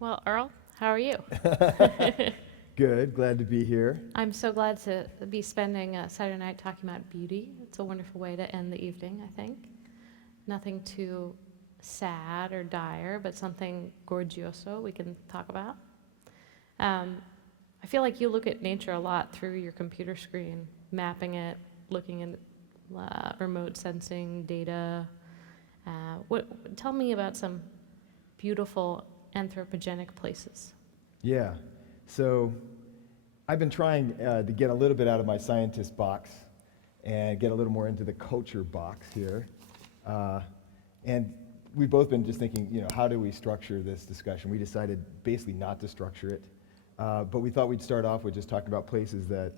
Well, Earl, how are you? Good, glad to be here. I'm so glad to be spending Saturday night talking about beauty. It's a wonderful way to end the evening, I think. Nothing too sad or dire, but something gorgioso we can talk about. I feel like you look at nature a lot through your computer screen, mapping it, looking at remote sensing data. Tell me about some beautiful anthropogenic places. Yeah, so I've been trying to get a little bit out of my scientist box and get a little more into the culture box here. And we've both been just thinking, how do we structure this discussion? We decided basically not to structure it, but we thought we'd start off with just talking about places that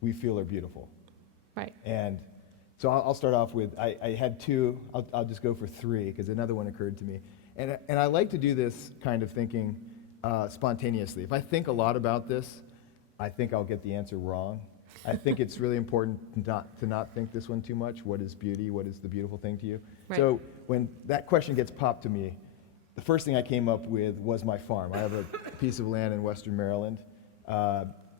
we feel are beautiful. Right. And so I'll start off with, I had two, I'll just go for three because another one occurred to me. And I like to do this kind of thinking spontaneously. If I think a lot about this, I think I'll get the answer wrong. I think it's really important to not think this one too much. What is beauty? What is the beautiful thing to you? Right. So when that question gets popped to me, the first thing I came up with was my farm. I have a piece of land in western Maryland.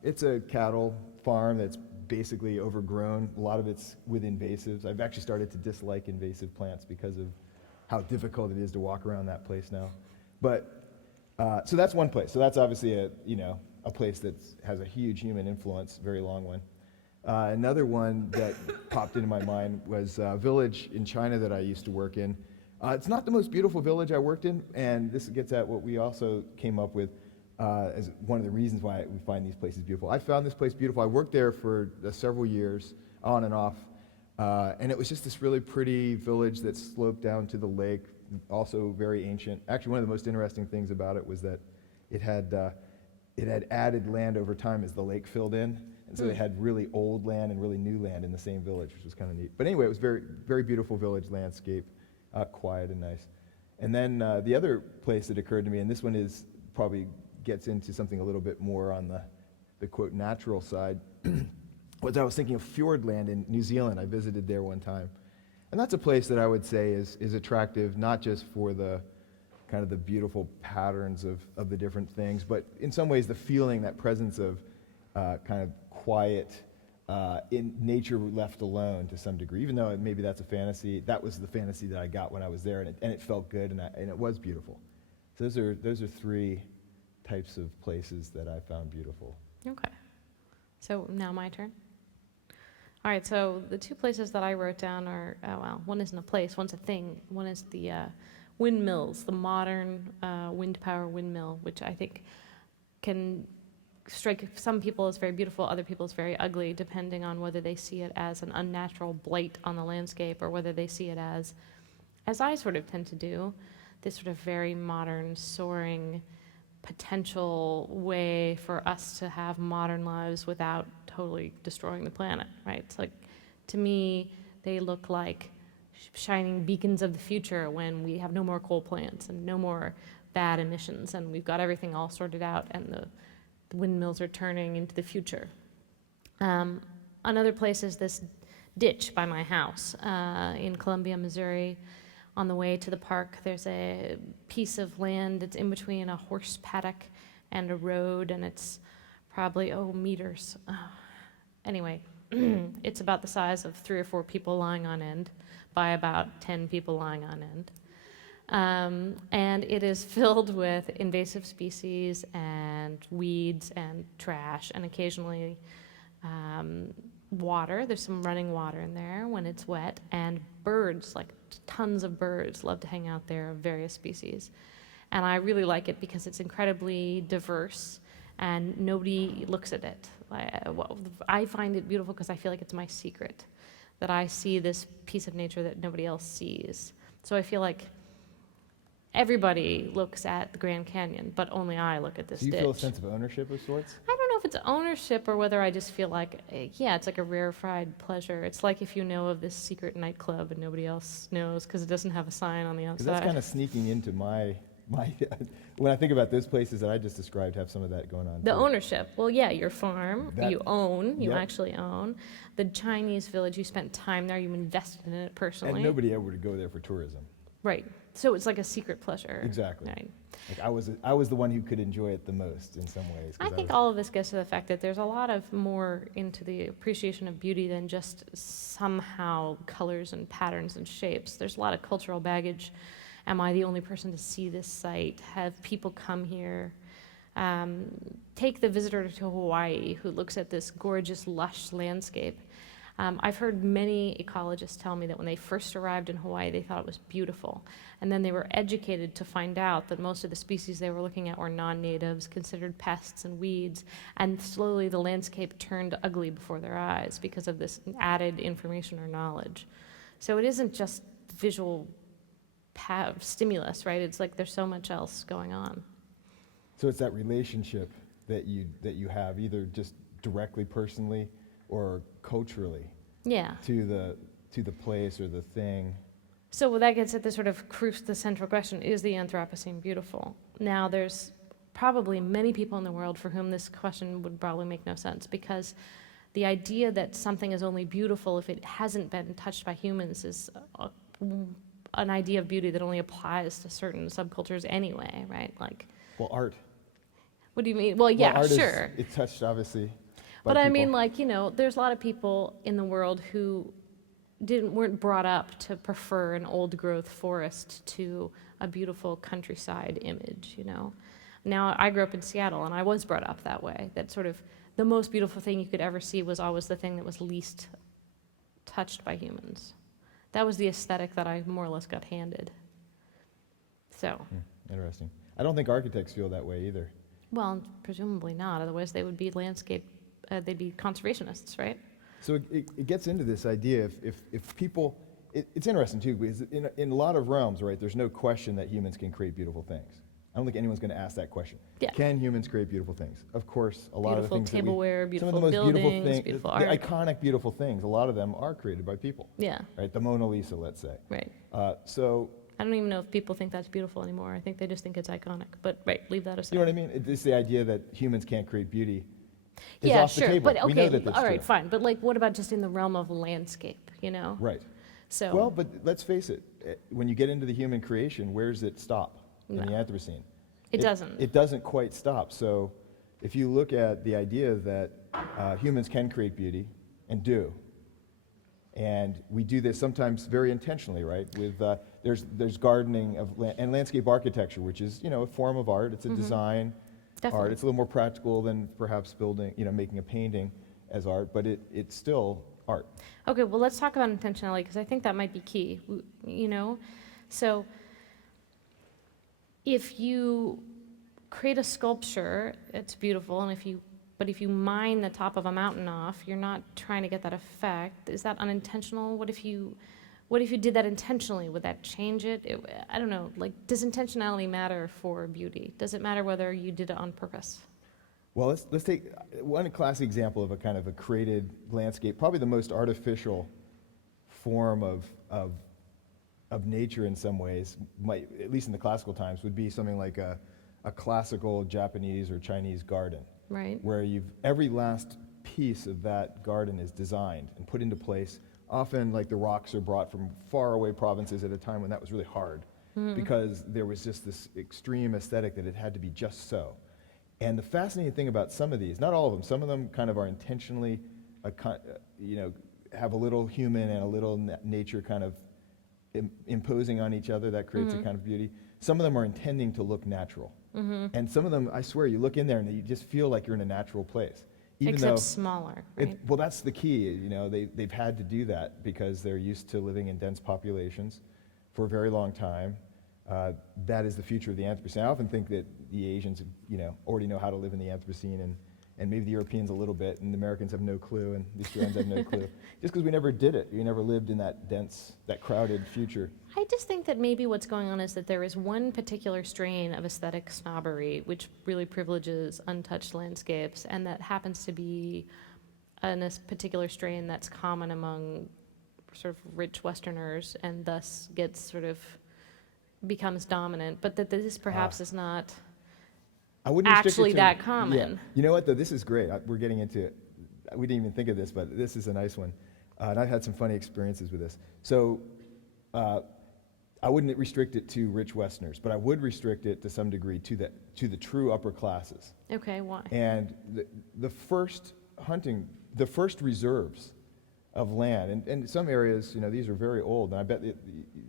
It's a cattle farm that's basically overgrown. A lot of it's with invasives. I've actually started to dislike invasive plants because of how difficult it is to walk around that place now. But so that's one place. So that's obviously a place that has a huge human influence, very long one. Another one that popped into my mind was a village in China that I used to work in. It's not the most beautiful village I worked in, and this gets at what we also came up with as one of the reasons why we find these places beautiful. I found this place beautiful. I worked there for several years, on and off, and it was just this really pretty village that sloped down to the lake, also very ancient. Actually, one of the most interesting things about it was that it had added land over time as the lake filled in, and so they had really old land and really new land in the same village, which was kind of neat. But anyway, it was very, very beautiful village landscape, quiet and nice. And then the other place that occurred to me, and this one is probably gets into something a little bit more on the quote natural side, was I was thinking of Fjordland in New Zealand. I visited there one time. And that's a place that I would say is attractive, not just for the kind of the beautiful patterns of the different things, but in some ways the feeling, that presence of kind of quiet in nature left alone to some degree, even though maybe that's a fantasy. That was the fantasy that I got when I was there, and it felt good, and it was beautiful. So those are three types of places that I found beautiful. Okay. So now my turn. All right, so the two places that I wrote down are, one isn't a place, one's a thing. One is the windmills, the modern wind power windmill, which I think can strike some people as very beautiful, other people as very ugly, depending on whether they see it as an unnatural blight on the landscape or whether they see it as I sort of tend to do, this sort of very modern, soaring, potential way for us to have modern lives without totally destroying the planet, right? It's like, to me, they look like shining beacons of the future when we have no more coal plants and no more bad emissions and we've got everything all sorted out and the windmills are turning into the future. Another place is this ditch by my house in Columbia, Missouri. On the way to the park, there's a piece of land that's in between a horse paddock and a road, and it's probably, meters. Anyway, it's about the size of 3 or 4 people lying on end by about 10 people lying on end. And it is filled with invasive species and weeds and trash and occasionally water. There's some running water in there when it's wet, and birds, like tons of birds, love to hang out there of various species. And I really like it because it's incredibly diverse and nobody looks at it. I find it beautiful because I feel like it's my secret, that I see this piece of nature that nobody else sees. So I feel like everybody looks at the Grand Canyon, but only I look at this ditch. Do you feel a sense of ownership of sorts? I don't know if it's ownership or whether I just feel like, it's like a rarefied pleasure. It's like if you know of this secret nightclub and nobody else knows because it doesn't have a sign on the outside. Because that's kind of sneaking into my when I think about those places that I just described, have some of that going on. The too. ownership. Well, yeah, your farm, you Yep. actually own. The Chinese village, you spent time there, you invested in it personally. And nobody ever would go there for tourism. Right. So it's like a secret pleasure. Exactly. Right. Like I was the one who could enjoy it the most in some ways. 'Cause I think was, all of this gets to the fact that there's a lot of more into the appreciation of beauty than just somehow colors and patterns and shapes. There's a lot of cultural baggage. Am I the only person to see this site? Have people come here? Take the visitor to Hawaii who looks at this gorgeous, lush landscape. I've heard many ecologists tell me that when they first arrived in Hawaii, they thought it was beautiful. And then they were educated to find out that most of the species they were looking at were non-natives, considered pests and weeds, and slowly the landscape turned ugly before their eyes because of this added information or knowledge. So it isn't just visual stimulus, right? It's like there's so much else going on. so it's that relationship that you have either just directly personally or culturally Yeah. to the place or the thing. So well, that gets at the sort of the central question, is the Anthropocene beautiful? Now, there's probably many people in the world for whom this question would probably make no sense, because the idea that something is only beautiful if it hasn't been touched by humans is an idea of beauty that only applies to certain subcultures anyway, right? Like, Well, art. what do you mean? Well, yeah, art sure. It's touched, obviously, by But I people. mean, like, you know, there's a lot of people in the world who weren't brought up to prefer an old growth forest to a beautiful countryside image, you know. Now, I grew up in Seattle, and I was brought up that way, that sort of the most beautiful thing you could ever see was always the thing that was least touched by humans. That was the aesthetic that I more or less got handed. So, Interesting. I don't think architects feel that way either. well, presumably not, otherwise they would be they'd be conservationists, right? So it gets into this idea if people, it's interesting too, because in a lot of realms, right, there's no question that humans can create beautiful things. I don't think anyone's going to ask that question. Yeah. Can humans create beautiful things? Of course, a lot of the Beautiful things tableware, some beautiful of the most buildings, beautiful things, beautiful the art. iconic beautiful things, a lot of them are created by people. Yeah, Right, the Mona Lisa, let's say. right. So, I don't even know if people think that's beautiful anymore. I think they just think it's iconic. But right, leave that aside. you know what I mean? It's the idea that humans can't create beauty is Yeah, off the sure. table. But okay, We know that that's all right, true. fine. But like, what about just in the realm of landscape? You know? Right. So. Well, but let's face it, when you get into the human creation, where does it stop in the No. Anthropocene? It doesn't. It doesn't quite stop. So if you look at the idea that humans can create beauty, and do, and we do this sometimes very intentionally, right? With there's gardening and landscape architecture, which is, you know, a form of art. It's a design Definitely. art. It's a little more practical than perhaps building, you know, making a painting as art, but it's still art. Okay, well, let's talk about intentionality, because I think that might be key. You know? So if you create a sculpture, it's beautiful, and if you mine the top of a mountain off, you're not trying to get that effect. Is that unintentional? What if you did that intentionally? Would that change it? I don't know. Like, does intentionality matter for beauty? Does it matter whether you did it on purpose? Well, let's take one classic example of a kind of a created landscape, probably the most artificial form of nature in some ways, might, at least in the classical times, would be something like a classical Japanese or Chinese garden, Right. where every last piece of that garden is designed and put into place. Often, like, the rocks are brought from faraway provinces at a time when that was really hard, because there was just this extreme aesthetic that it had to be just so. And the fascinating thing about some of these, not all of them, some of them kind of are intentionally, you know, have a little human and a little nature kind of imposing on each other. That creates a kind of beauty. Some of them are intending to look natural. And some of them, I swear, you look in there and you just feel like you're in a natural place. Even Except though smaller, right? well, that's the key. You know, they've had to do that because they're used to living in dense populations for a very long time. That is the future of the Anthropocene. I often think that the Asians, you know, already know how to live in the Anthropocene, and maybe the Europeans a little bit, and the Americans have no clue, and the Australians have no clue. Just because we never did it. We never lived in that dense, that crowded future. I just think that maybe what's going on is that there is one particular strain of aesthetic snobbery which really privileges untouched landscapes, and that happens to be a particular strain that's common among sort of rich Westerners, and thus becomes dominant, but that this perhaps is not I wouldn't restrict it actually to- that common. Yeah. You know what, though? This is great. We're getting into it. We didn't even think of this, but this is a nice one. And I've had some funny experiences with this. So I wouldn't restrict it to rich Westerners, but I would restrict it to some degree to the true upper classes. Okay, why? And the first reserves of land, and in some areas, these are very old, and I bet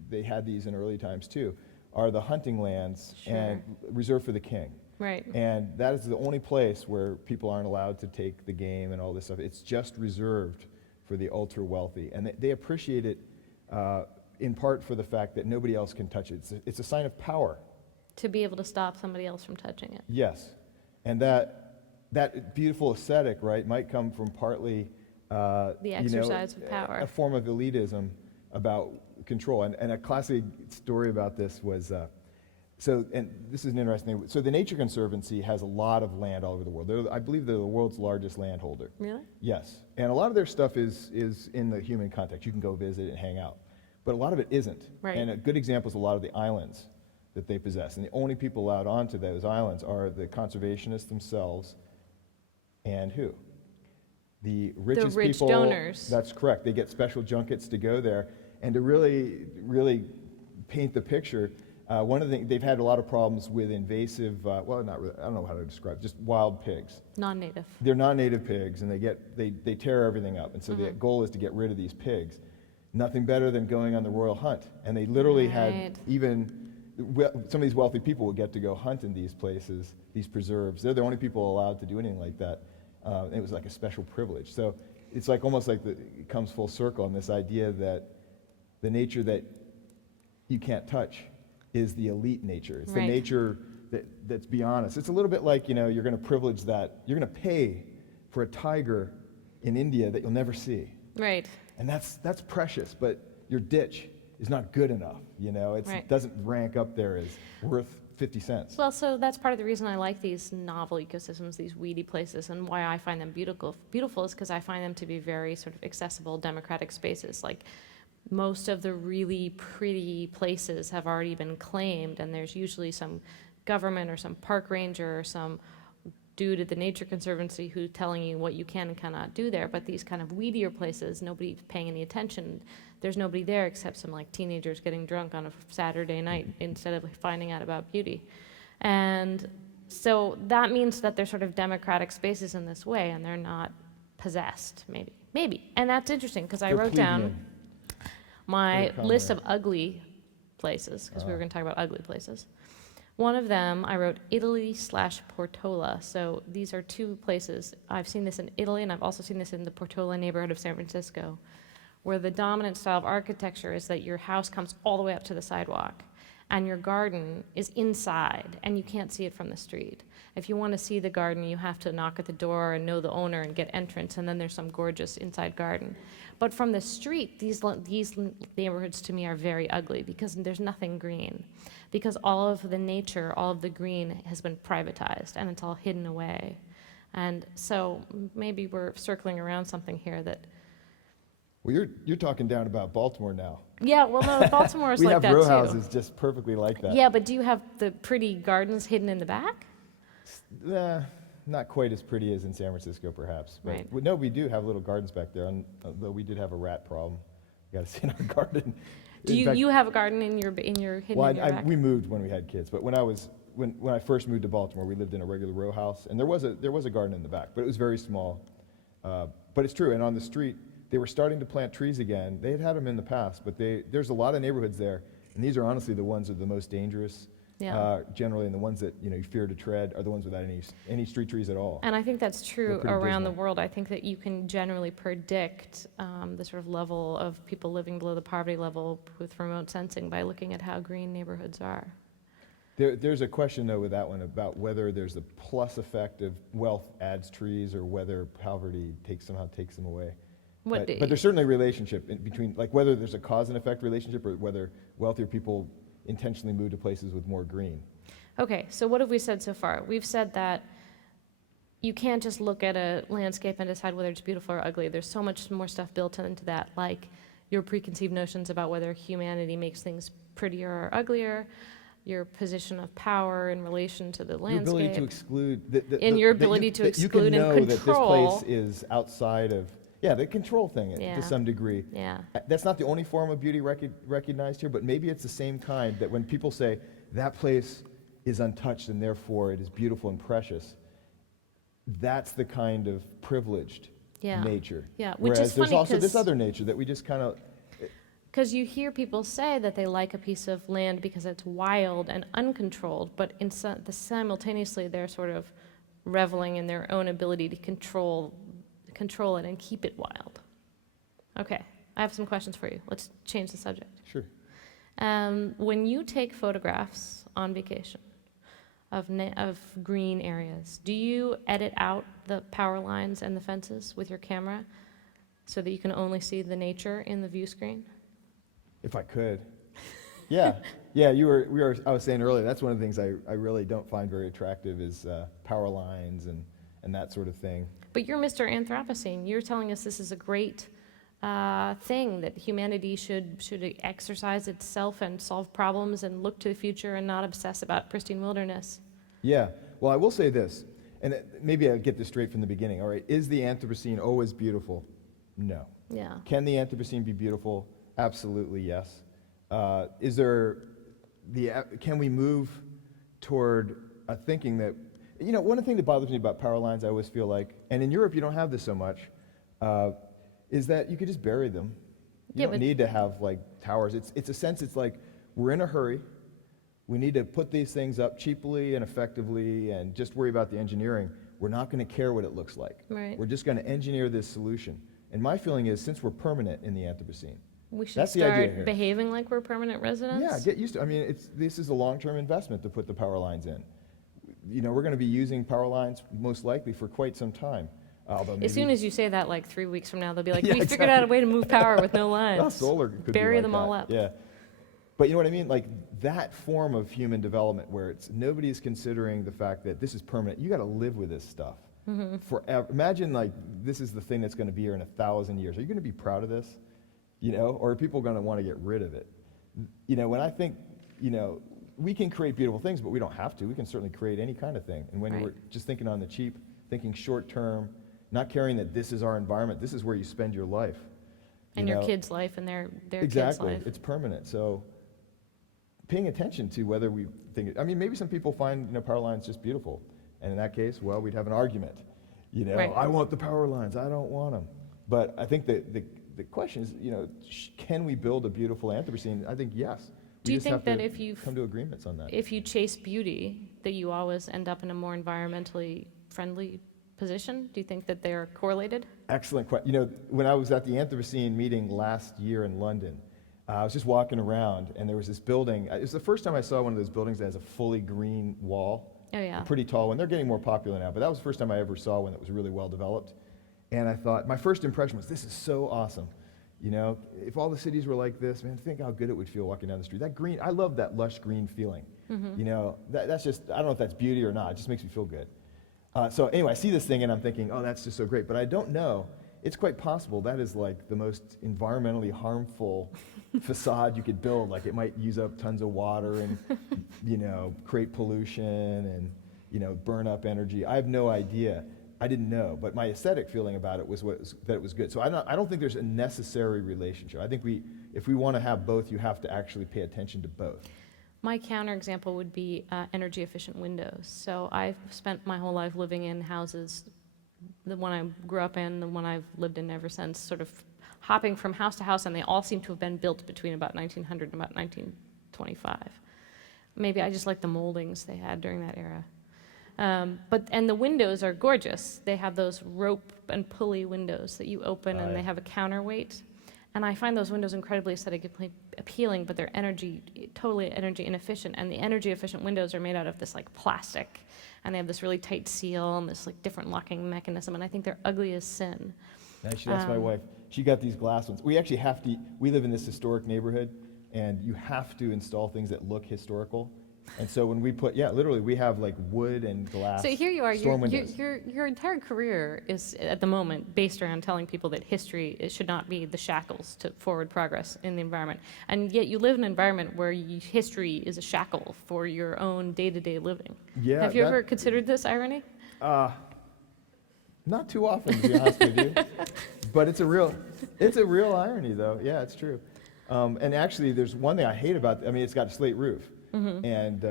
they had these in early times too, are the hunting lands and reserved for the king. Right. And that is the only place where people aren't allowed to take the game and all this stuff. It's just reserved for the ultra wealthy, and they appreciate it in part for the fact that nobody else can touch it. It's a sign of power. To be able to stop somebody else from touching it. Yes, and that beautiful aesthetic, right, might come from partly the exercise of power. A form of elitism about control. And a classic story about this was, and this is an interesting thing. So the Nature Conservancy has a lot of land all over the world. I believe they're the world's largest landholder. Really? Yes, and a lot of their stuff is in the human context. You can go visit and hang out. But a lot of it isn't. Right. And a good example is a lot of the islands that they possess. And the only people allowed onto those islands are the conservationists themselves and who? The richest rich people. donors. That's correct. They get special junkets to go there. And to really, really paint the picture, one of the things, they've had a lot of problems with invasive, well, not really, I don't know how to describe it, just wild pigs. Non-native. They're non-native pigs, and they tear everything up. And so the goal is to get rid of these pigs. Nothing better than going on the royal hunt. And they literally had some of these wealthy people would get to go hunt in these places, these preserves. They're the only people allowed to do anything like that. It was like a special privilege. So it's like almost like it comes full circle on this idea that the nature that you can't touch is the elite nature. It's the nature that's beyond us. It's a little bit like, you're going to privilege that. You're going to pay for a tiger in India that you'll never see. Right. And that's precious, but your ditch is not good enough, It doesn't rank up there as worth 50 cents. Well, so that's part of the reason I like these novel ecosystems, these weedy places, and why I find them beautiful is because I find them to be very sort of accessible, democratic spaces. Like, most of the really pretty places have already been claimed, and there's usually some government or some park ranger or some dude at the Nature Conservancy who's telling you what you can and cannot do there. But these kind of weedier places, nobody's paying any attention. There's nobody there except some teenagers getting drunk on a Saturday night instead of finding out about beauty. And so that means that they're sort of democratic spaces in this way, and they're not possessed, maybe. And that's interesting, because I wrote down my list of ugly places, because we were going to talk about ugly places. One of them, I wrote Italy/Portola. So these are two places. I've seen this in Italy, and I've also seen this in the Portola neighborhood of San Francisco, where the dominant style of architecture is that your house comes all the way up to the sidewalk, and your garden is inside, and you can't see it from the street. If you want to see the garden, you have to knock at the door and know the owner and get entrance, and then there's some gorgeous inside garden. But from the street, these neighborhoods to me are very ugly, because there's nothing green. Because all of the nature, all of the green has been privatized, and it's all hidden away. And so maybe we're circling around something here that... Well, you're talking down about Baltimore now. Yeah, well, no, Baltimore is like that too. We have row houses just perfectly like that. Yeah, but do you have the pretty gardens hidden in the back? Not quite as pretty as in San Francisco, perhaps. But Right. No, we do have little gardens back there, though we did have a rat problem. You got to see in our garden. Do you have a garden in your hidden in your back? We moved when we had kids, but when I first moved to Baltimore, we lived in a regular row house, and there was a garden in the back, but it was very small. But it's true, and on the street, they were starting to plant trees again. They had them in the past, but there's a lot of neighborhoods there, and these are honestly the ones that are the most dangerous. Yeah. Generally, and the ones that you fear to tread are the ones without any street trees at all. And I think that's true They're pretty around the dismal. world. I think that you can generally predict the sort of level of people living below the poverty level with remote sensing by looking at how green neighborhoods are. There's a question, though, with that one about whether there's a plus effect of wealth adds trees or whether poverty somehow takes them away. But there's certainly a relationship between, like whether there's a cause and effect relationship or whether wealthier people intentionally move to places with more green. Okay, so what have we said so far? We've said that you can't just look at a landscape and decide whether it's beautiful or ugly. There's so much more stuff built into that, like your preconceived notions about whether humanity makes things prettier or uglier, your position of power in relation to the landscape. Your ability to exclude. Your ability to exclude and control. You can know control. that this place is outside of yeah, the control thing Yeah. to some degree. Yeah. That's not the only form of beauty recognized here, but maybe it's the same kind that when people say that place is untouched and therefore it is beautiful and precious, that's the kind of privileged Yeah. nature. Yeah, which is Whereas there's funny also this 'cause- other nature that we just kind of, Because you hear people say that they like a piece of land because it's wild and uncontrolled, but simultaneously they're sort of reveling in their own ability to control it and keep it wild. Okay, I have some questions for you. Let's change the subject. sure. When you take photographs on vacation of green areas, do you edit out the power lines and the fences with your camera so that you can only see the nature in the view screen? If I could. Yeah, I was saying earlier, that's one of the things I really don't find very attractive is power lines and that sort of thing. But you're Mr. Anthropocene. You're telling us this is a great thing, that humanity should exercise itself and solve problems and look to the future and not obsess about pristine wilderness. Yeah, well, I will say this, and maybe I'll get this straight from the beginning. All right, is the Anthropocene always beautiful? No. Yeah. Can the Anthropocene be beautiful? Absolutely, yes. Can we move toward a thinking that, one of the things that bothers me about power lines, I always feel like, and in Europe you don't have this so much, is that you could just bury them. You don't need to have like towers. It's a sense, it's like we're in a hurry. We need to put these things up cheaply and effectively and just worry about the engineering. We're not going to care what it looks like. Right. We're just going to engineer this solution. And my feeling is, since we're permanent in the Anthropocene, We should that's the idea start here. behaving like we're permanent residents? Yeah, get used to. I mean, this is a long-term investment to put the power lines in. We're going to be using power lines most likely for quite some time. Although As soon as you say that, like 3 weeks from now, they'll be like, Yeah, we figured out a way to move power with no lines. Well, solar could Bury be like them that. all up. Yeah, but you know what I mean? Like that form of human development where nobody's considering the fact that this is permanent. You got to live with this stuff forever. Imagine like this is the thing that's going to be here in 1,000 years. Are you going to be proud of this? Or are people going to want to get rid of it? When I think, we can create beautiful things, but we don't have to. We can certainly create any kind of thing. And when Right. we're just thinking on the cheap, thinking short term, not caring that this is our environment, this is where you spend your life. And your kid's life and their Exactly, kid's life. it's permanent. So paying attention to whether we think, maybe some people find power lines just beautiful. And in that case, well, we'd have an argument. Right. I want the power lines, I don't want them. But I think the question is, can we build a beautiful Anthropocene? I think yes. Do We you just think have that to if you come to agreements on that? if you chase beauty, that you always end up in a more environmentally friendly position? Do you think that they're correlated? Excellent question. When I was at the Anthropocene meeting last year in London, I was just walking around and there was this building. It was the first time I saw one of those buildings that has a fully green wall. Oh, yeah. A pretty tall one. They're getting more popular now, but that was the first time I ever saw one that was really well developed. And I thought, my first impression was, this is so awesome. If all the cities were like this, man, think how good it would feel walking down the street. That green, I love that lush green feeling. That's just, I don't know if that's beauty or not. It just makes me feel good. So anyway, I see this thing and I'm thinking, oh, that's just so great. But I don't know. It's quite possible that is like the most environmentally harmful facade you could build. Like it might use up tons of water and, create pollution and, burn up energy. I have no idea. I didn't know, but my aesthetic feeling about it was that it was good. So I don't think there's a necessary relationship. I think if we want to have both, you have to actually pay attention to both. My counterexample would be energy efficient windows. So I've spent my whole life living in houses, the one I grew up in, the one I've lived in ever since, sort of hopping from house to house, and they all seem to have been built between about 1900 and about 1925. Maybe I just like the moldings they had during that era. And the windows are gorgeous. They have those rope and pulley windows that you open, and they have a counterweight. And I find those windows incredibly aesthetically appealing, but they're totally energy inefficient. And the energy efficient windows are made out of this like plastic, and they have this really tight seal and this like different locking mechanism. And I think they're ugly as sin. I should ask my wife. She got these glass ones. We actually have to. We live in this historic neighborhood, and you have to install things that look historical. And so when we literally we have like wood and glass. So here you are. storm windows. Your entire career is at the moment based around telling people that history should not be the shackles to forward progress in the environment, and yet you live in an environment where history is a shackle for your own day-to-day living. Yeah. Have you ever considered this irony? Not too often, to be honest with you. But it's a real irony, though. Yeah, it's true. And actually, there's one thing I hate about. I mean, it's got a slate roof, and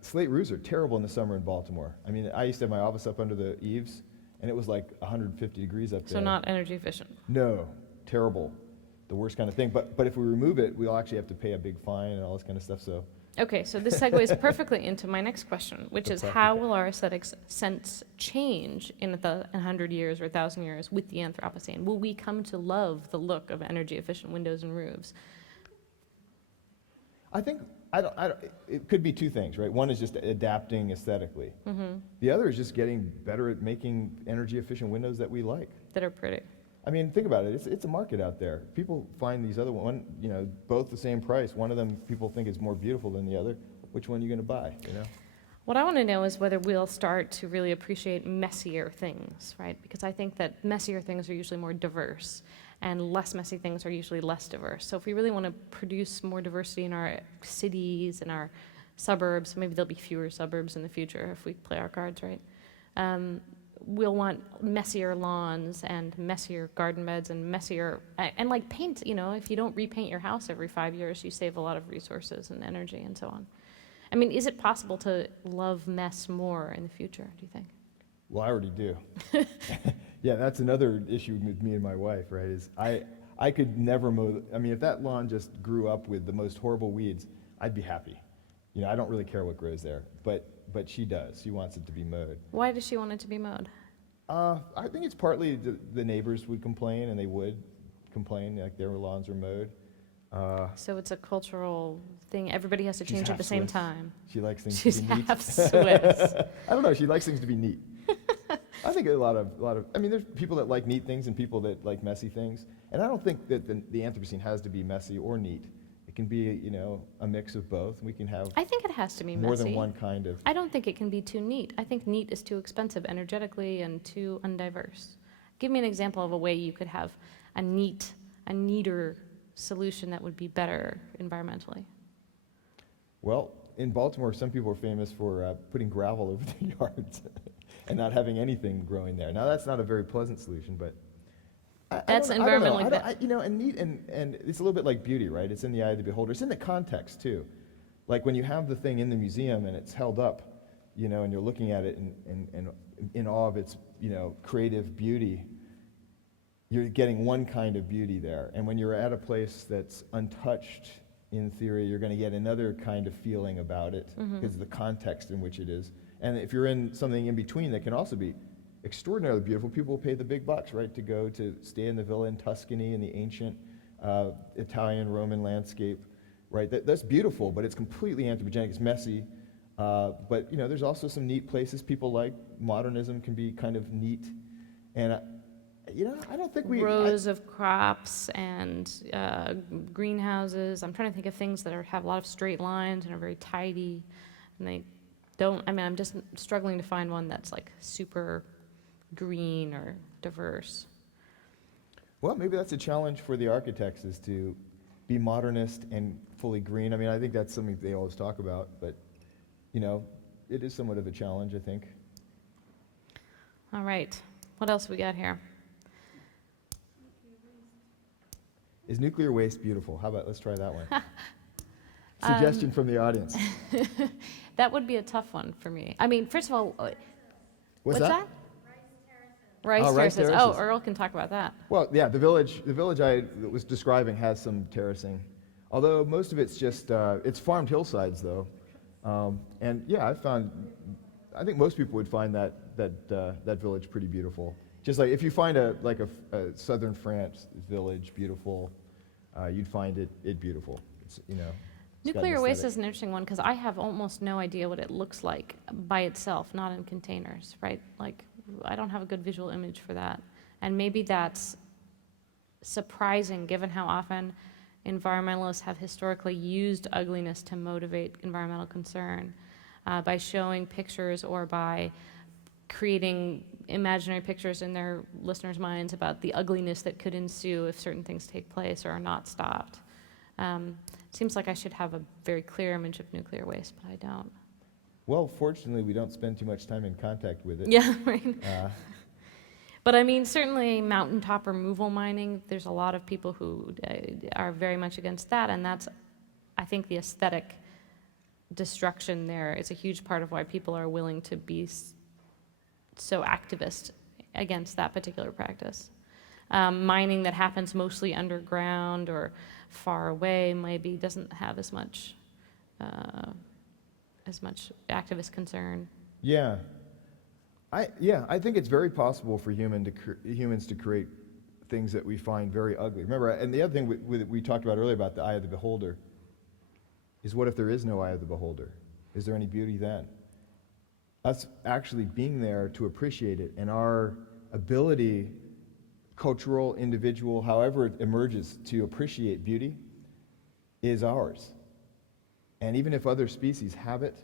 slate roofs are terrible in the summer in Baltimore. I mean, I used to have my office up under the eaves, and it was like 150 degrees up there. So not energy efficient. No, terrible, the worst kind of thing. But if we remove it, we'll actually have to pay a big fine and all this kind of stuff. So. Okay, so this segues perfectly into my next question, which is how will our aesthetic sense change in 100 years or 1,000 years with the Anthropocene? Will we come to love the look of energy-efficient windows and roofs? I think it could be two things, right? One is just adapting aesthetically. The other is just getting better at making energy-efficient windows that we like. That are pretty. I mean, think about it. It's a market out there. People find these other both the same price. One of them people think is more beautiful than the other. Which one are you going to buy? What I want to know is whether we'll start to really appreciate messier things, right? Because I think that messier things are usually more diverse, and less messy things are usually less diverse. So if we really want to produce more diversity in our cities and our suburbs, maybe there'll be fewer suburbs in the future if we play our cards right. We'll want messier lawns and messier garden beds and messier, and like paint, if you don't repaint your house every 5 years, you save a lot of resources and energy and so on. I mean, is it possible to love mess more in the future, do you think? Well, I already do. Yeah, that's another issue with me and my wife, right, is I could never mow, if that lawn just grew up with the most horrible weeds, I'd be happy. I don't really care what grows there, but she does. She wants it to be mowed. Why does she want it to be mowed? I think it's partly the neighbors would complain, and they would complain, like their lawns were mowed. So it's a cultural thing. Everybody has to change at the same time. She likes things She's to be neat. half Swiss. I don't know. She likes things to be neat. I think a lot of. There's people that like neat things and people that like messy things, and I don't think that the Anthropocene has to be messy or neat. It can be, a mix of both. We can have. I think it has to be more messy. than one kind of. I don't think it can be too neat. I think neat is too expensive energetically and too undiverse. Give me an example of a way you could have a neater solution that would be better environmentally. Well, in Baltimore, some people are famous for putting gravel over their yards and not having anything growing there. Now, that's not a very pleasant solution, but that's environmentally better. And neat, and it's a little bit like beauty, right? It's in the eye of the beholder. It's in the context, too. Like when you have the thing in the museum and it's held up, and you're looking at it and in awe of its, creative beauty, you're getting one kind of beauty there. And when you're at a place that's untouched, in theory, you're going to get another kind of feeling about it because of the context in which it is. And if you're in something in between that can also be extraordinarily beautiful, people will pay the big bucks, right, to go to stay in the villa in Tuscany in the ancient Italian Roman landscape, right? That's beautiful, but it's completely anthropogenic. It's messy, but there's also some neat places. People like modernism can be kind of neat, and I don't think rows of crops and greenhouses. I'm trying to think of things that have a lot of straight lines and are very tidy, and they don't. I'm just struggling to find one that's like super green or diverse. Well, maybe that's a challenge for the architects, is to be modernist and fully green. I think that's something they always talk about, but it is somewhat of a challenge, I think. All right, what else we got here? Is nuclear waste beautiful? How about, let's try that one. Suggestion from the audience. That would be a tough one for me. First of all, what's that? Rice terraces. Oh, Earl can talk about that. Well, yeah, the village I was describing has some terracing, although most of it's just, it's farmed hillsides though. And yeah, I think most people would find that village pretty beautiful. Just like if you find a southern France village beautiful, you'd find it beautiful. It's, Nuclear waste is an interesting one because I have almost no idea what it looks like by itself, not in containers, right? Like, I don't have a good visual image for that. And maybe that's surprising given how often environmentalists have historically used ugliness to motivate environmental concern by showing pictures or by creating imaginary pictures in their listeners' minds about the ugliness that could ensue if certain things take place or are not stopped. Seems like I should have a very clear image of nuclear waste, but I don't. Well, fortunately, we don't spend too much time in contact with it. Yeah, right. But I mean, certainly mountaintop removal mining, there's a lot of people who are very much against that, and that's, I think, the aesthetic destruction there is a huge part of why people are willing to be so activist against that particular practice. Mining that happens mostly underground or far away maybe doesn't have as much activist concern. Yeah. I think it's very possible for humans to create things that we find very ugly. Remember, and the other thing we talked about earlier about the eye of the beholder is, what if there is no eye of the beholder? Is there any beauty then? Us actually being there to appreciate it, and our ability, cultural, individual, however it emerges, to appreciate beauty is ours. And even if other species have it,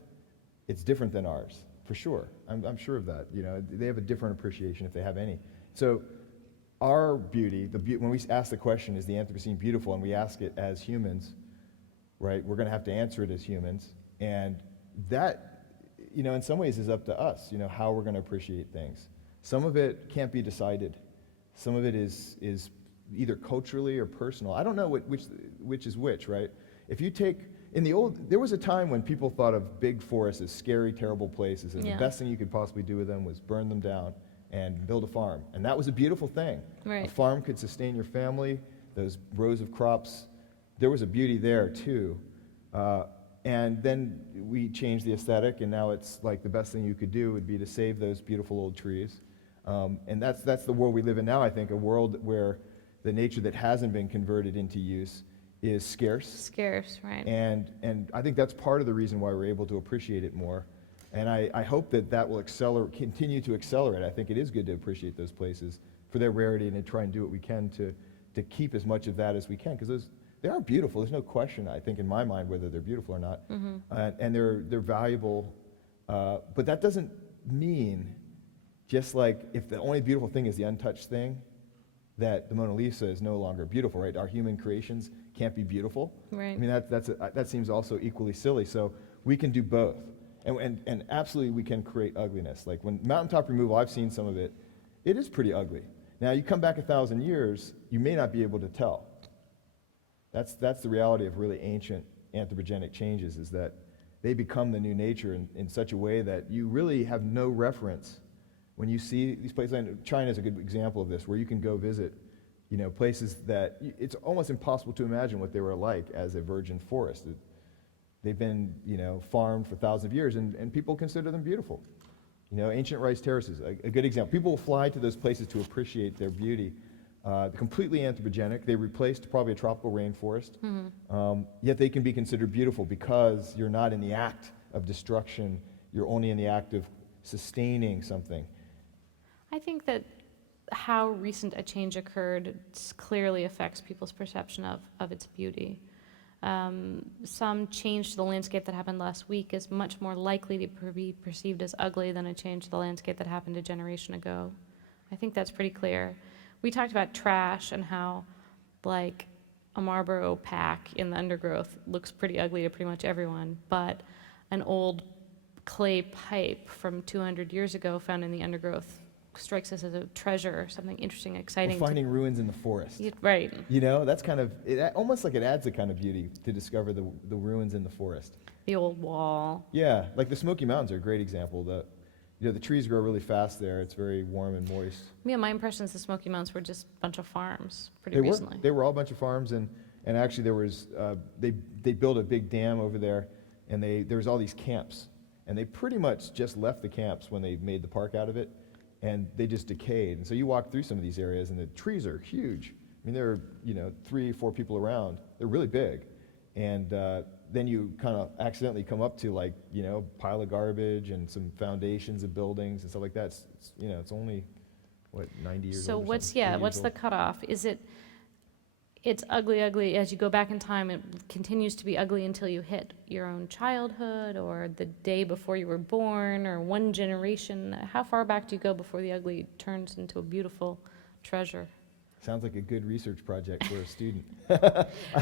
it's different than ours. For sure, I'm sure of that. You know, they have a different appreciation if they have any. So, our beauty, when we ask the question, is the Anthropocene beautiful, and we ask it as humans, right? We're going to have to answer it as humans, and that, you know, in some ways is up to us. You know, how we're going to appreciate things. Some of it can't be decided. Some of it is either culturally or personal. I don't know which is which, right? If you take there was a time when people thought of big forests as scary, terrible places, and the best thing you could possibly do with them was burn them down and build a farm. And that was a beautiful thing. Right. A farm could sustain your family, those rows of crops. There was a beauty there, too. And then we changed the aesthetic, and now it's like the best thing you could do would be to save those beautiful old trees. And that's the world we live in now, I think, a world where the nature that hasn't been converted into use is scarce. Scarce, right. And I think that's part of the reason why we're able to appreciate it more. And I hope that will continue to accelerate. I think it is good to appreciate those places for their rarity and to try and do what we can to keep as much of that as we can, because they are beautiful. There's no question, I think, in my mind, whether they're beautiful or not. Mm-hmm. And they're valuable. But that doesn't mean, just like if the only beautiful thing is the untouched thing, that the Mona Lisa is no longer beautiful, right? Our human creations can't be beautiful. Right. I mean, that seems also equally silly. So we can do both. And absolutely we can create ugliness. Like when mountaintop removal, I've seen some of it, it is pretty ugly. Now you come back 1,000 years, you may not be able to tell. That's the reality of really ancient anthropogenic changes, is that they become the new nature in such a way that you really have no reference when you see these places. And China is a good example of this, where you can go visit, you know, places that it's almost impossible to imagine what they were like as a virgin forest. They've been, you know, farmed for thousands of years, and people consider them beautiful. You know, ancient rice terraces, a good example. People will fly to those places to appreciate their beauty. Completely anthropogenic. They replaced probably a tropical rainforest, yet they can be considered beautiful because you're not in the act of destruction. You're only in the act of sustaining something. I think that how recent a change occurred clearly affects people's perception of its beauty. Some change to the landscape that happened last week is much more likely to be perceived as ugly than a change to the landscape that happened a generation ago. I think that's pretty clear. We talked about trash and how, like, a Marlboro pack in the undergrowth looks pretty ugly to pretty much everyone, but an old clay pipe from 200 years ago found in the undergrowth strikes us as a treasure, something interesting, exciting. Or finding ruins in the forest. Right. You know, that's kind of, almost like it adds a kind of beauty to discover the ruins in the forest. The old wall. Yeah, like the Smoky Mountains are a great example. The trees grow really fast there. It's very warm and moist. Yeah, my impression is the Smoky Mountains were just a bunch of farms pretty recently. They were all a bunch of farms, and actually there was, they built a big dam over there, and there was all these camps. And they pretty much just left the camps when they made the park out of it, and they just decayed. And so you walk through some of these areas, and the trees are huge. I mean, there are, 3 or 4 people around. They're really big. And then you kind of accidentally come up to, like, pile of garbage and some foundations of buildings and stuff like that. It's only, 90 years so old. So what's the cutoff? Is it's ugly as you go back in time? It continues to be ugly until you hit your own childhood or the day before you were born or one generation? How far back do you go before the ugly turns into a beautiful treasure? Sounds like a good research project for a student.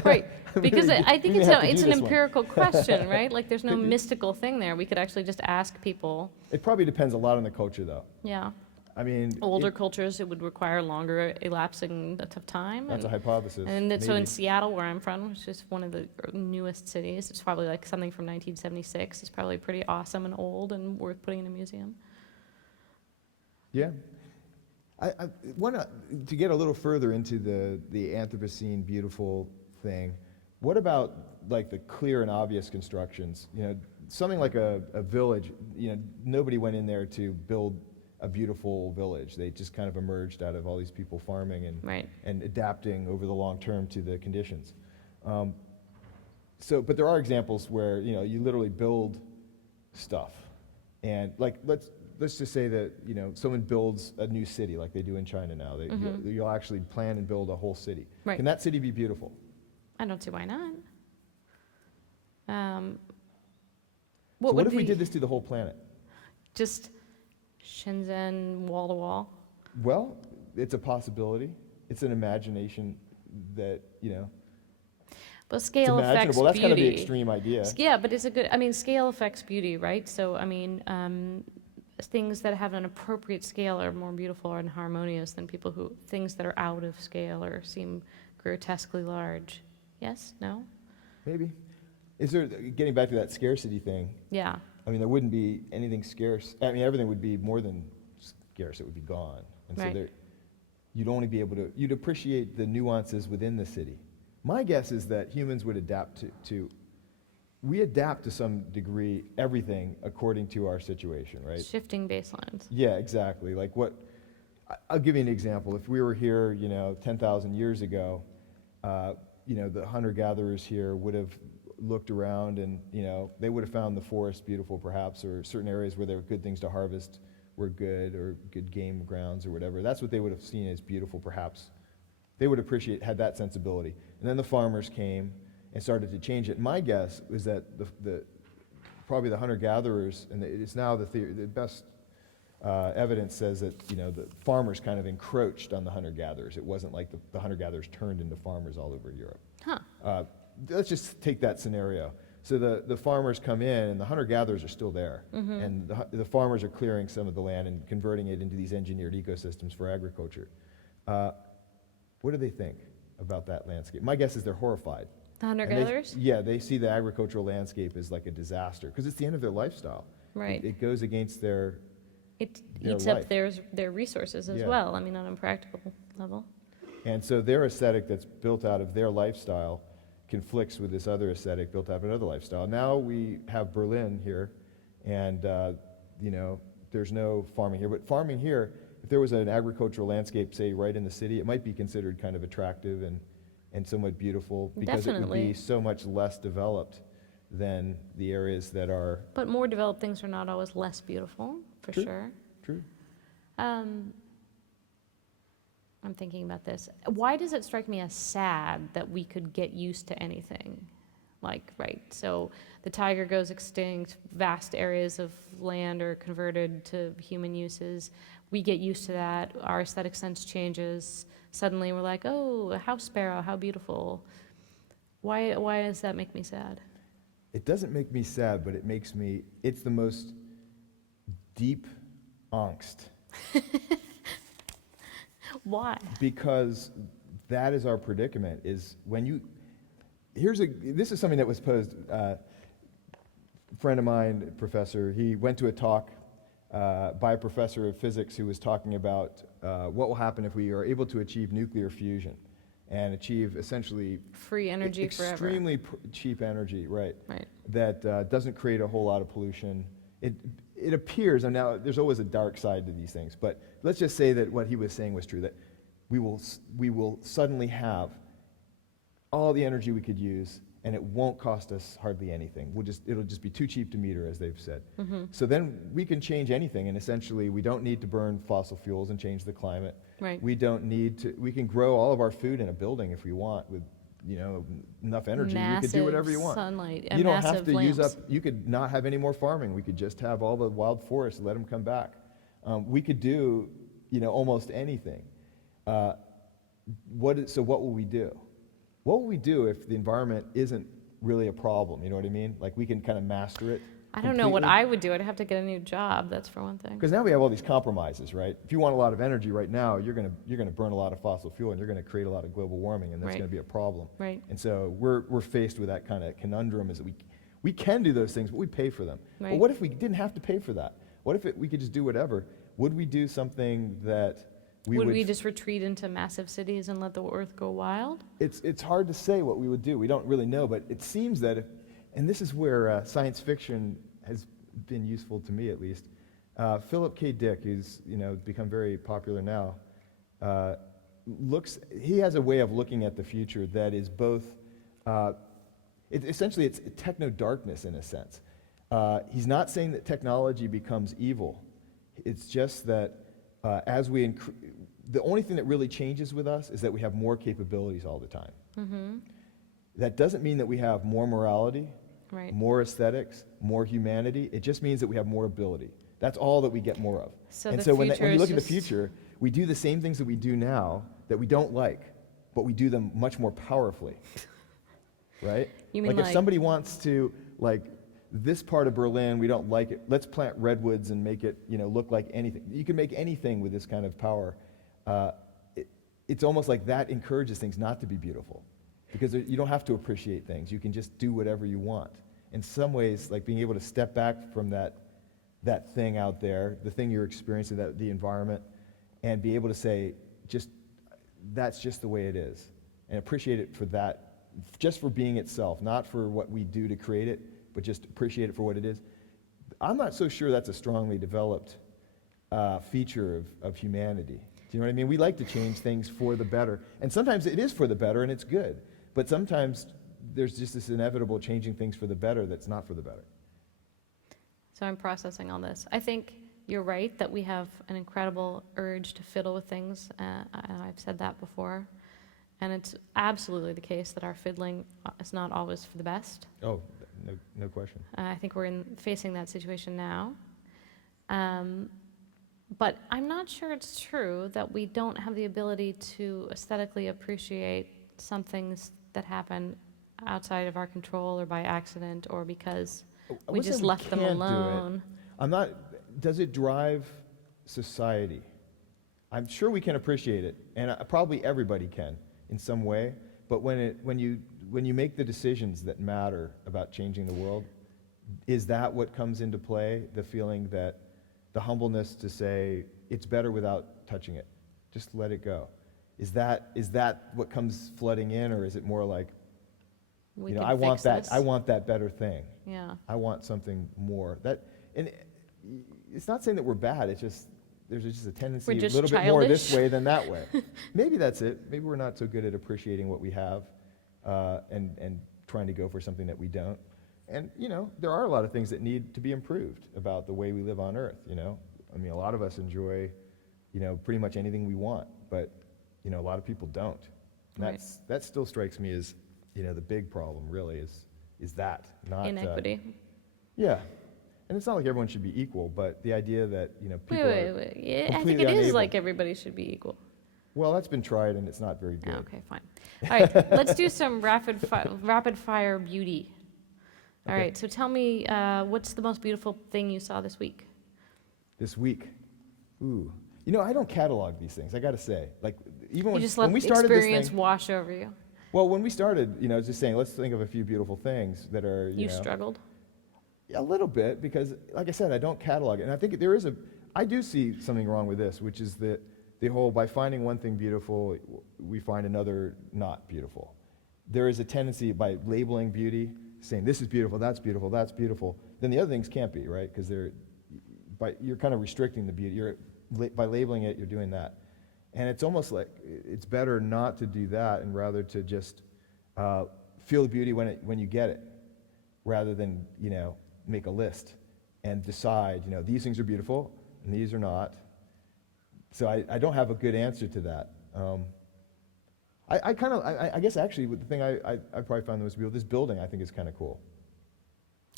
Right, because I think it's an empirical one. question, right? Like there's no mystical thing there. We could actually just ask people. It probably depends a lot on the culture, though. Yeah. I mean, Older cultures, it would require longer elapsing of time. that's a hypothesis. And so in maybe. Seattle, where I'm from, which is one of the newest cities, it's probably like something from 1976. It's probably pretty awesome and old and worth putting in a museum. Yeah. I want to get a little further into the Anthropocene beautiful thing. What about like the clear and obvious constructions? You know, something like a village, you know, nobody went in there to build a beautiful village. They just kind of emerged out of all these people farming and adapting over the long term to the conditions. But there are examples where, you know, you literally build stuff. And like, let's just say that, you know, someone builds a new city like they do in China now. You'll actually plan and build a whole city. Right. Can that city be beautiful? I don't see why not. So what if we did this to the whole planet? Just Shenzhen wall to wall? Well, it's a possibility. It's an imagination that, you know, But it's scale affects imaginable. That's kind of the beauty. extreme idea. Yeah, but it's a good, I mean, scale affects beauty, right? So, I mean, things that have an appropriate scale are more beautiful and harmonious than things that are out of scale or seem grotesquely large. Yes? No? Maybe. Getting back to that scarcity thing, Yeah. I mean, there wouldn't be anything scarce. I mean, everything would be more than scarce. It would be gone. And Right. so you'd only be able to, you'd appreciate the nuances within the city. My guess is that humans would adapt we adapt to some degree everything according to our situation, right? Shifting baselines. Yeah, exactly. Like I'll give you an example. If we were here, you know, 10,000 years ago, you know, the hunter-gatherers here would have looked around and, you know, they would have found the forest beautiful perhaps, or certain areas where there were good things to harvest were good, or good game grounds or whatever. That's what they would have seen as beautiful perhaps. They would had that sensibility. And then the farmers came and started to change it. My guess is that probably the hunter-gatherers, and it's now the best evidence says that, you know, the farmers kind of encroached on the hunter-gatherers. It wasn't like the hunter-gatherers turned into farmers all over Europe. Huh. Let's just take that scenario. So the farmers come in, and the hunter-gatherers are still there. Mm-hmm. And the farmers are clearing some of the land and converting it into these engineered ecosystems for agriculture. What do they think about that landscape? My guess is they're horrified. The hunter-gatherers? Yeah, they see the agricultural landscape as like a disaster, because it's the end of their lifestyle. Right. It goes against their It their eats life. up their resources as Yeah. well, I mean, on a practical level. And so their aesthetic that's built out of their lifestyle conflicts with this other aesthetic built out of another lifestyle. Now we have Berlin here, and you know, there's no farming here. But farming here, if there was an agricultural landscape, say, right in the city, it might be considered kind of attractive and somewhat beautiful, because it would Definitely. be so much less developed than the areas that are But more developed things are not always less beautiful, for True. sure. true. I'm thinking about this. Why does it strike me as sad that we could get used to anything? Like, right, so the tiger goes extinct, vast areas of land are converted to human uses. We get used to that, our aesthetic sense changes. Suddenly we're like, oh, a house sparrow, how beautiful. Why does that make me sad? It doesn't make me sad, but it's the most deep angst. Why? Because that is our predicament, is when this is something that was posed, a friend of mine, professor, he went to a talk by a professor of physics who was talking about what will happen if we are able to achieve nuclear fusion and achieve essentially Free energy forever. extremely cheap energy, right? Right. That doesn't create a whole lot of pollution. It appears, and now there's always a dark side to these things, but let's just say that what he was saying was true, that we will suddenly have all the energy we could use, and it won't cost us hardly anything. It'll just be too cheap to meter, as they've said. Mm-hmm. So then we can change anything, and essentially we don't need to burn fossil fuels and change the climate. Right. We can grow all of our food in a building if we want with, you know, enough energy. You could do whatever you want. Sunlight and You don't massive have to lamps. use up, you could not have any more farming. We could just have all the wild forests, let them come back. We could do, you know, almost anything. So what will we do? What will we do if the environment isn't really a problem? You know what I mean? Like, we can kind of master it. I don't know what I would do. I'd have to get a new job. That's for one thing. Because now we have all these compromises, right? If you want a lot of energy right now, you're gonna burn a lot of fossil fuel, and you're gonna create a lot of global warming, and that's Right. gonna be a problem. Right. And so we're faced with that kind of conundrum: is that we can do those things, but we pay for them. But Right. what if we didn't have to pay for that? What if we could just do whatever? Would we do something that Would we just retreat into massive cities and let the earth go wild? It's hard to say what we would do. We don't really know, but it seems that, and this is where science fiction has been useful to me at least. Philip K. Dick, who's become very popular now, he has a way of looking at the future that is both, essentially it's techno-darkness in a sense. He's not saying that technology becomes evil. It's just that the only thing that really changes with us is that we have more capabilities all the time. Mm-hmm. That doesn't mean that we have more morality, Right. more aesthetics, more humanity. It just means that we have more ability. That's all that we get more of. So And the so when future you is look at the just- future, we do the same things that we do now that we don't like, but we do them much more powerfully, right? You mean if somebody wants to, this part of Berlin, we don't like it, let's plant redwoods and make it look like anything. You can make anything with this kind of power. It's almost like that encourages things not to be beautiful, because you don't have to appreciate things. You can just do whatever you want. In some ways, like being able to step back from that thing out there, the thing you're experiencing, the environment, and be able to say, that's just the way it is, and appreciate it for that, just for being itself, not for what we do to create it, but just appreciate it for what it is. I'm not so sure that's a strongly developed feature of humanity. Do you know what I mean? We like to change things for the better, and sometimes it is for the better and it's good, but sometimes there's just this inevitable changing things for the better that's not for the better. So I'm processing all this. I think you're right that we have an incredible urge to fiddle with things. I've said that before. And it's absolutely the case that our fiddling is not always for the best. Oh, no question. I think we're facing that situation now. But I'm not sure it's true that we don't have the ability to aesthetically appreciate some things that happen outside of our control or by accident or because we just left them alone. Does it drive society? I'm sure we can appreciate it, and probably everybody can in some way, but when you make the decisions that matter about changing the world, is that what comes into play? The feeling that the humbleness to say, it's better without touching it. Just let it go. Is that what comes flooding in, or is it more like, I want that better thing. Yeah. I want something more. And it's not saying that we're bad. It's just there's just a tendency a little bit more this way than that way. Maybe that's it. Maybe we're not so good at appreciating what we have, and trying to go for something that we don't. And there are a lot of things that need to be improved about the way we live on Earth. I mean, a lot of us enjoy, pretty much anything we want, but a lot of people don't. And that still strikes me as the big problem. Really, is that not inequity? Yeah, and it's not like everyone should be equal, but the idea that people Wait. Yeah, I think it is like everybody should be equal. Well, that's been tried, and it's not very good. Oh, okay, fine. All right, let's do some rapid fire beauty. All Okay. right, so tell me, what's the most beautiful thing you saw this week? This week, ooh, I don't catalog these things. I got to say, even You just when let we started this experience thing, wash over you. well, when we started, just saying, let's think of a few beautiful things that are, You struggled? A little bit, because, like I said, I don't catalog it. And I think I do see something wrong with this, which is the whole, by finding one thing beautiful, we find another not beautiful. There is a tendency by labeling beauty, saying this is beautiful, that's beautiful, then the other things can't be, right? Because you're kind of restricting the beauty. By labeling it, you're doing that. And it's almost like it's better not to do that and rather to just feel the beauty when you get it, rather than make a list and decide these things are beautiful and these are not. So I don't have a good answer to that. I guess actually the thing I probably found the most beautiful, this building I think is kind of cool.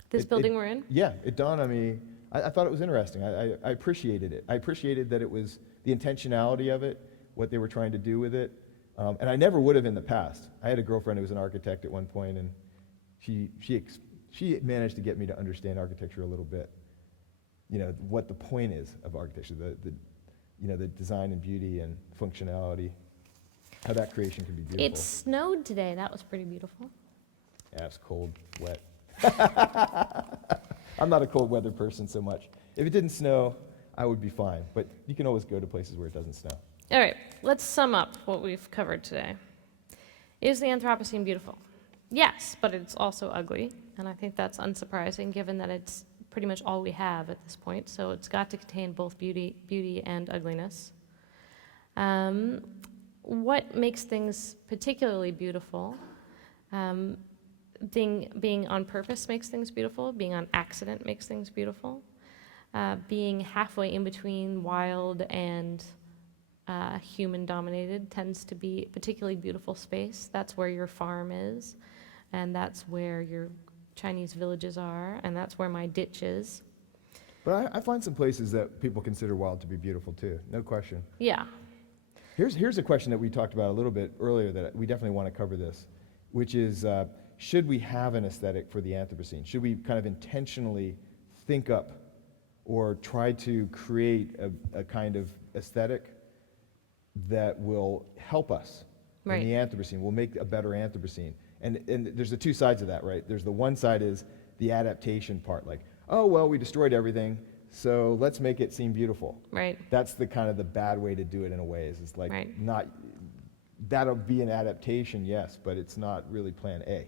This building we're in? Yeah, it dawned on me. I thought it was interesting. I appreciated it. I appreciated that it was the intentionality of it, what they were trying to do with it. And I never would have in the past. I had a girlfriend who was an architect at one point, and she she managed to get me to understand architecture a little bit. You know, what the point is of architecture, the design and beauty and functionality, how that creation can be beautiful. It snowed today. That was pretty beautiful. Yeah, it's cold, wet. I'm not a cold weather person so much. If it didn't snow, I would be fine. But you can always go to places where it doesn't snow. All right, let's sum up what we've covered today. Is the Anthropocene beautiful? Yes, but it's also ugly, and I think that's unsurprising given that it's pretty much all we have at this point, so it's got to contain both beauty and ugliness. What makes things particularly beautiful? Being on purpose makes things beautiful. Being on accident makes things beautiful. Being halfway in between wild and human-dominated tends to be a particularly beautiful space. That's where your farm is, and that's where your Chinese villages are, and that's where my ditch is. But I find some places that people consider wild to be beautiful too, no question. Yeah. Here's a question that we talked about a little bit earlier that we definitely want to cover this, which is, should we have an aesthetic for the Anthropocene? Should we kind of intentionally think up or try to create a kind of aesthetic that will help us in the Anthropocene, will make a better Anthropocene? And there's the two sides of that, right? There's the one side is the adaptation part, like, oh, well, we destroyed everything, so let's make it seem beautiful. Right. That's the kind of the bad way to do it in a way, is it's like not, that'll be an adaptation, yes, but it's not really plan A.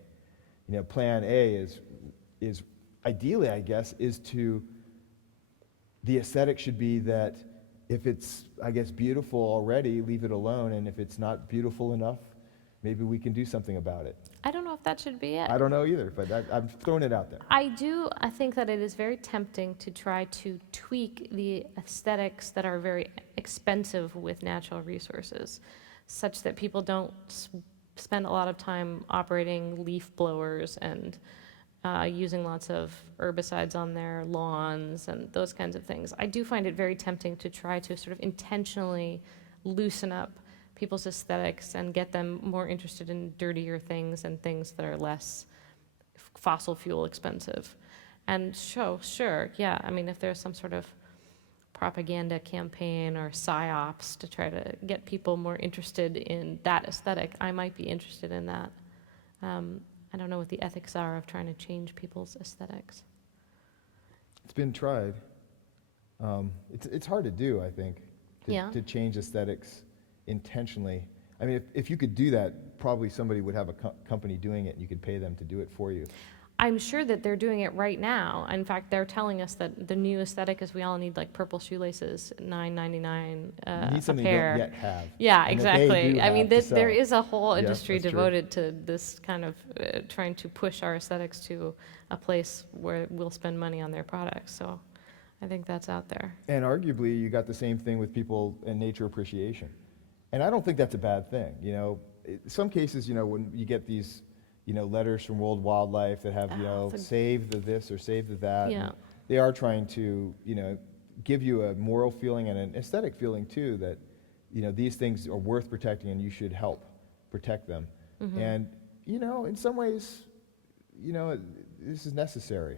You know, plan A is ideally, I guess, is to, the aesthetic should be that if it's, I guess, beautiful already, leave it alone, and if it's not beautiful enough, maybe we can do something about it. I don't know if that should be it. I don't know either, but I'm throwing it out there. I think that it is very tempting to try to tweak the aesthetics that are very expensive with natural resources, such that people don't spend a lot of time operating leaf blowers and using lots of herbicides on their lawns and those kinds of things. I do find it very tempting to try to sort of intentionally loosen up people's aesthetics and get them more interested in dirtier things and things that are less fossil fuel expensive. And sure, yeah, I mean, if there's some sort of propaganda campaign or psyops to try to get people more interested in that aesthetic, I might be interested in that. I don't know what the ethics are of trying to change people's aesthetics. It's been tried. It's hard to do, I think, to change aesthetics intentionally. I mean, if you could do that, probably somebody would have a company doing it, and you could pay them to do it for you. I'm sure that they're doing it right now. In fact, they're telling us that the new aesthetic is we all need like purple shoelaces, $9.99 You need something a pair. you don't yet have. Yeah, and that they exactly. do I mean, have to there sell. is a whole Yes, industry that's true. devoted to this kind of trying to push our aesthetics to a place where we'll spend money on their products. So I think that's out there. And arguably, you got the same thing with people and nature appreciation. And I don't think that's a bad thing. You know, in some cases, you know, when you get these, you know, letters from World Wildlife that have, you know, save the this or save the that. Yeah. They are trying to, you know, give you a moral feeling and an aesthetic feeling too that, you know, these things are worth protecting and you should help protect them. Mm-hmm. And, you know, in some ways, you know, this is necessary.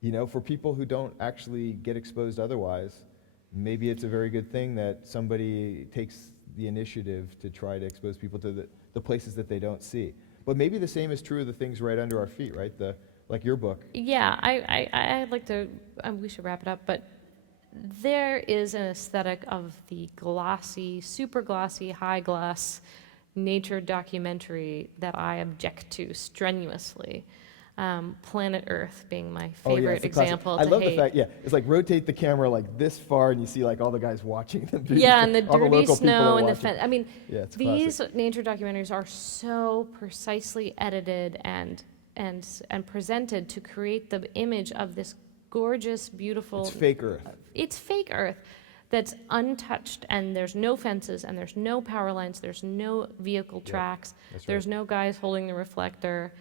You know, for people who don't actually get exposed otherwise, maybe it's a very good thing that somebody takes the initiative to try to expose people to the places that they don't see. But maybe the same is true of the things right under our feet, right? Like your book. Yeah, I'd like to, we should wrap it up, but there is an aesthetic of the glossy, super glossy, high gloss nature documentary that I object to strenuously. Planet Earth being my favorite example to I love hate. the fact, it's like rotate the camera like this far and you see like all the guys watching them. Yeah, and the all dirty local snow and the watching. I mean, It's these classic. nature documentaries are so precisely edited and presented to create the image of this gorgeous, beautiful. It's fake Earth. It's fake Earth that's untouched, and there's no fences, and there's no power lines, there's no vehicle tracks, that's there's right. no guys holding the reflector.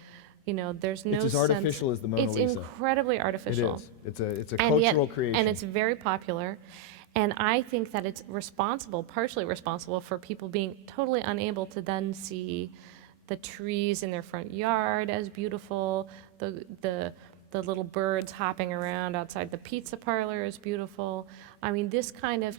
You know, there's no It's as sense. artificial as the Mona Lisa. It's incredibly artificial. It is. It's a And cultural yet, creation. and it's very popular. And I think that it's partially responsible for people being totally unable to then see the trees in their front yard as beautiful, the little birds hopping around outside the pizza parlor is beautiful. I mean, this kind of,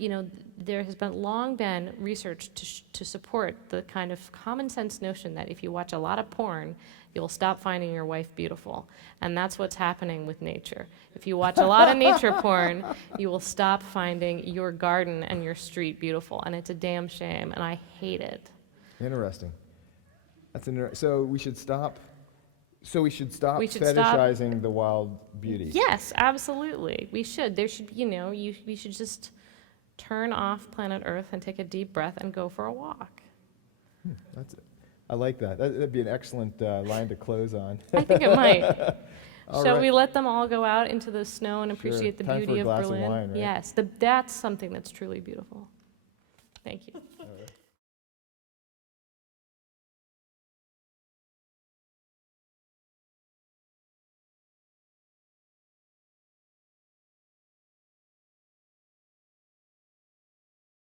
there has long been research to support the kind of common sense notion that if you watch a lot of porn, you'll stop finding your wife beautiful. And that's what's happening with nature. If you watch a lot of nature porn, you will stop finding your garden and your street beautiful. And it's a damn shame, and I hate it. Interesting. So we should stop fetishizing the wild beauty. Yes, absolutely. We should. There should, we should just turn off planet Earth and take a deep breath and go for a walk. That's it. I like that. That'd be an excellent line to close on. I think it might. Shall right. we let them all go out into the snow and appreciate the Time beauty for a of glass Berlin? of wine, right? Yes, that's something that's truly beautiful. Thank you. All right.